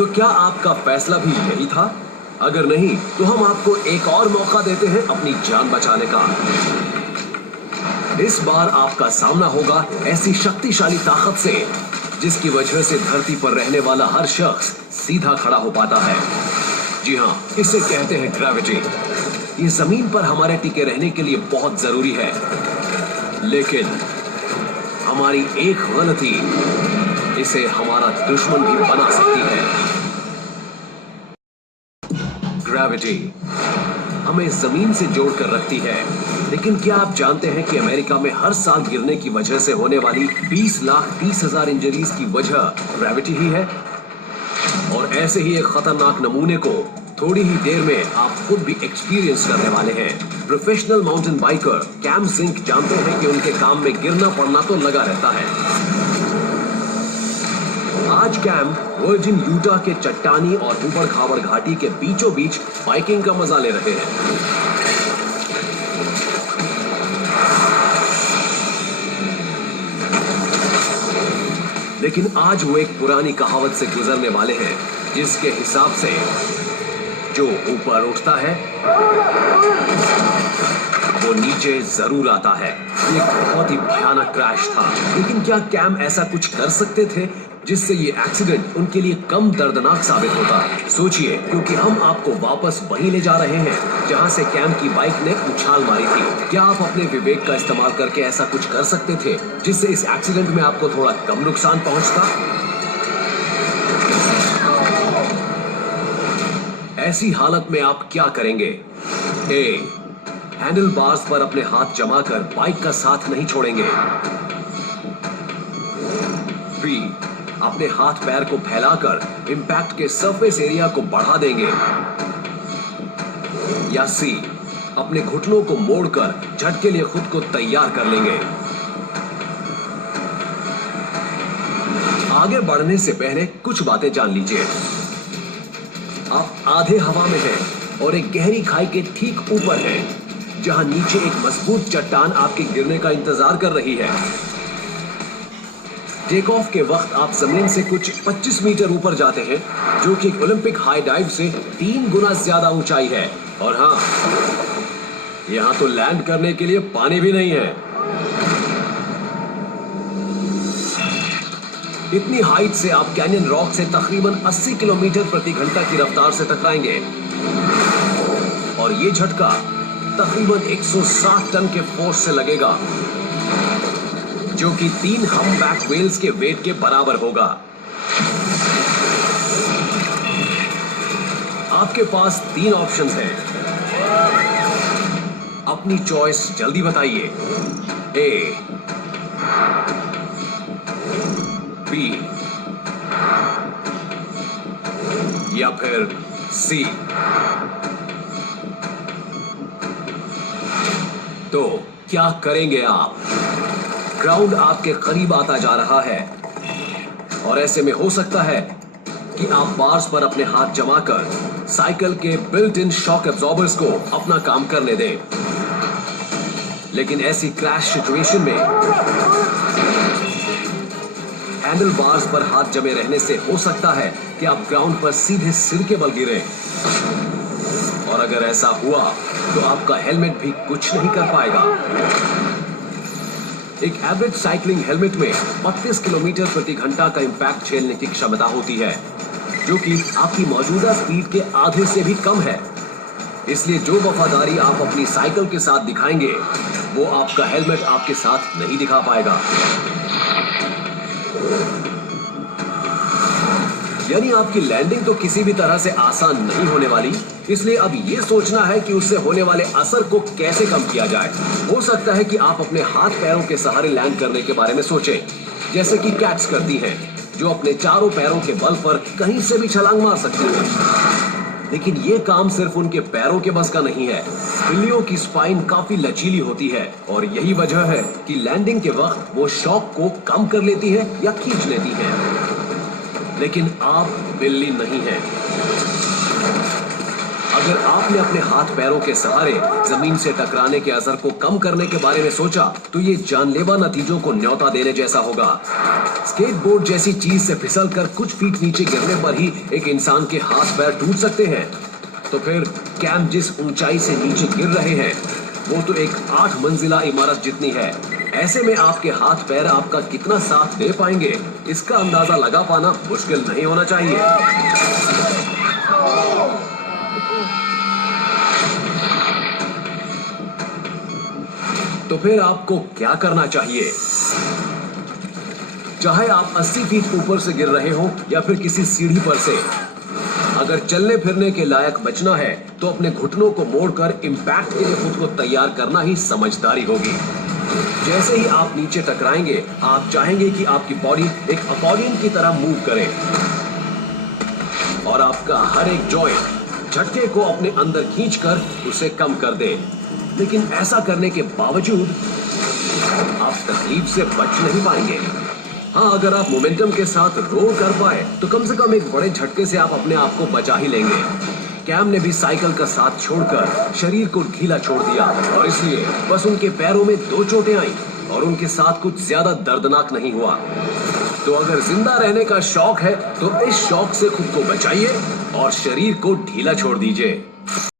तो क्या आपका फैसला भी यही था? अगर नहीं तो हम आपको एक और मौका देते हैं अपनी जान बचाने का। इस बार आपका सामना होगा ऐसी शक्तिशाली ताकत से जिसकी वजह से धरती पर रहने वाला हर शख्स सीधा खड़ा हो पाता है। जी हाँ, इसे कहते हैं ग्रेविटी। ये जमीन पर हमारे टिके रहने के लिए बहुत जरूरी है, लेकिन हमारी एक गलती इसे हमारा दुश्मन भी बना सकती है। ग्रेविटी हमें जमीन से जोड़कर रखती है, लेकिन क्या आप जानते हैं कि अमेरिका में हर साल गिरने की वजह से होने वाली 20,30,000 इंजरीज की वजह ग्रेविटी ही है? और ऐसे ही एक खतरनाक नमूने को थोड़ी ही देर में आप खुद भी एक्सपीरियंस करने वाले हैं। Professional mountain biker Cam Zink जानते हैं कि उनके काम में गिरना पड़ना तो लगा रहता है। आज कैम वर्जिन यूटा के चट्टानी और ऊबड़ खाबड़ घाटी के बीचों बीच बाइकिंग का मजा ले रहे हैं। लेकिन आज वो एक पुरानी कहावत से गुजरने वाले हैं, जिसके हिसाब से जो ऊपर उठता है वो नीचे जरूर आता है। ये बहुत ही भयानक क्रैश था, लेकिन क्या कैम ऐसा कुछ कर सकते थे जिससे ये एक्सीडेंट उनके लिए कम दर्दनाक साबित होता? सोचिए, क्योंकि हम आपको वापस वहीं ले जा रहे हैं जहां से कैम की बाइक ने उछाल मारी थी। क्या आप अपने विवेक का इस्तेमाल करके ऐसा कुछ कर सकते थे जिससे इस एक्सीडेंट में आपको थोड़ा कम नुकसान पहुंचता? ऐसी हालत में आप क्या करेंगे? ए, हैंडल बार्स पर अपने हाथ जमाकर बाइक का साथ नहीं छोड़ेंगे। बी, अपने हाथ पैर को फैलाकर इंपैक्ट के सरफेस एरिया को बढ़ा देंगे। या सी, अपने घुटनों को मोड़कर झटके के लिए खुद को तैयार कर लेंगे। आगे बढ़ने से पहले कुछ बातें जान लीजिए। आप आधे हवा में हैं और एक गहरी खाई के ठीक ऊपर हैं, जहां नीचे एक मजबूत चट्टान आपके गिरने का इंतजार कर रही है। टेक ऑफ के वक्त आप जमीन से कुछ 25 मीटर ऊपर जाते हैं, जो कि एक ओलंपिक हाई डाइव से 3 गुना ज्यादा ऊंचाई है। और हाँ, यहां तो लैंड करने के लिए पानी भी नहीं है। इतनी हाइट से आप कैनियन रॉक से तकरीबन 80 किलोमीटर प्रति घंटा की रफ्तार से टकराएंगे और ये झटका तकरीबन 160 टन के फोर्स से लगेगा, जो कि 3 हम्पबैक व्हेल्स के वेट के बराबर होगा। आपके पास 3 ऑप्शंस हैं, अपनी चॉइस जल्दी बताइए। ए, बी या फिर सी। तो क्या करेंगे आप? ग्राउंड आपके करीब आता जा रहा है और ऐसे में हो सकता है कि आप बार्स पर अपने हाथ जमाकर साइकिल के बिल्ट इन शॉक एब्जॉर्बर्स को अपना काम करने दें। लेकिन ऐसी क्रैश सिचुएशन में हैंडल बार्स पर हाथ जमे रहने से हो सकता है कि आप ग्राउंड पर सीधे सिर के बल गिरें, और अगर ऐसा हुआ तो आपका हेलमेट भी कुछ नहीं कर पाएगा। एक एवरेज साइकिलिंग हेलमेट में 32 किलोमीटर प्रति घंटा का इंपैक्ट झेलने की क्षमता होती है, जो कि आपकी मौजूदा स्पीड के आधे से भी कम है। इसलिए जो वफादारी आप अपनी साइकिल के साथ दिखाएंगे, वो आपका हेलमेट आपके साथ नहीं दिखा पाएगा। यानी आपकी लैंडिंग तो किसी भी तरह से आसान नहीं होने वाली। इसलिए अब यह सोचना है कि उससे होने वाले असर को कैसे कम किया जाए। हो सकता है कि आप अपने हाथ पैरों के सहारे लैंड करने के बारे में सोचें, जैसे कि कैट्स करती हैं, जो अपने चारों पैरों के बल पर कहीं से भी छलांग मार सकती हैं। लेकिन यह काम सिर्फ उनके पैरों के बस का नहीं है। बिल्लियों की स्पाइन काफी लचीली होती है और यही वजह है कि लैंडिंग के वक्त वो शॉक को कम कर लेती है या खींच लेती है। लेकिन आप बिल्ली नहीं हैं। अगर आपने अपने हाथ पैरों के सहारे जमीन से टकराने के असर को कम करने के बारे में सोचा तो ये जानलेवा नतीजों को न्योता देने जैसा होगा। स्केटबोर्ड जैसी चीज से फिसलकर कुछ फीट नीचे गिरने पर ही एक इंसान के हाथ पैर टूट सकते हैं, तो फिर कैम जिस ऊंचाई से नीचे गिर रहे हैं वो तो एक 8 मंजिला इमारत जितनी है। ऐसे में आपके हाथ पैर आपका कितना साथ दे पाएंगे, इसका अंदाजा लगा पाना मुश्किल नहीं होना चाहिए। तो फिर आपको क्या करना चाहिए? चाहे आप 80 फीट ऊपर से गिर रहे हो या फिर किसी सीढ़ी पर से, अगर चलने फिरने के लायक बचना है तो अपने घुटनों को मोड़कर इंपैक्ट के लिए खुद को तैयार करना ही समझदारी होगी। जैसे ही आप नीचे टकराएंगे, आप चाहेंगे कि आपकी बॉडी एक अकॉर्डियन की तरह मूव करे और आपका हर एक जॉइंट झटके को अपने अंदर खींचकर उसे कम कर दे। लेकिन ऐसा करने के बावजूद आप तकलीफ से बच नहीं पाएंगे। हाँ, अगर आप मोमेंटम के साथ रोल कर पाए तो कम से कम एक बड़े झटके से आप अपने आप को बचा ही लेंगे। कैम ने भी साइकिल का साथ छोड़कर शरीर को ढीला छोड़ दिया और इसलिए बस उनके पैरों में 2 चोटें आई और उनके साथ कुछ ज्यादा दर्दनाक नहीं हुआ। तो अगर जिंदा रहने का शौक है तो इस शौक से खुद को बचाइए और शरीर को ढीला छोड़ दीजिए।